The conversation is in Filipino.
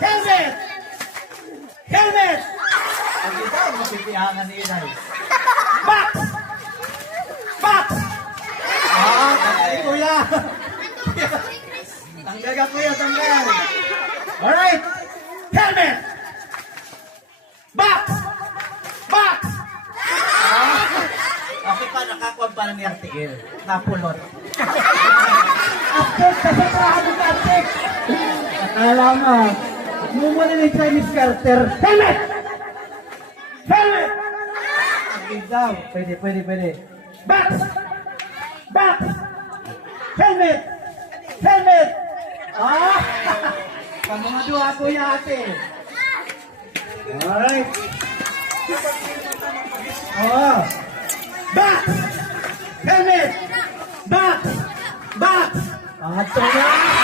Helmet! Helmet! Ang ikaw, mapitihangan ni Inay. Box! Box! Tanggal kuya. Tanggal ka kuya, tanggal. Alright! Helmet! Box! Box! Ako pa nakakuha pa ng RTL. Napulot. Aptek! Kasatrahan mo ka, Aptek! Akala mo, mumuna ni Chinese Carter. Helmet! Helmet! Ang daw. Pwede. Box! Box! Helmet! Helmet! Sa mga duha kuya ate. Alright. Box! Helmet! Box! Box! Ang hatong na.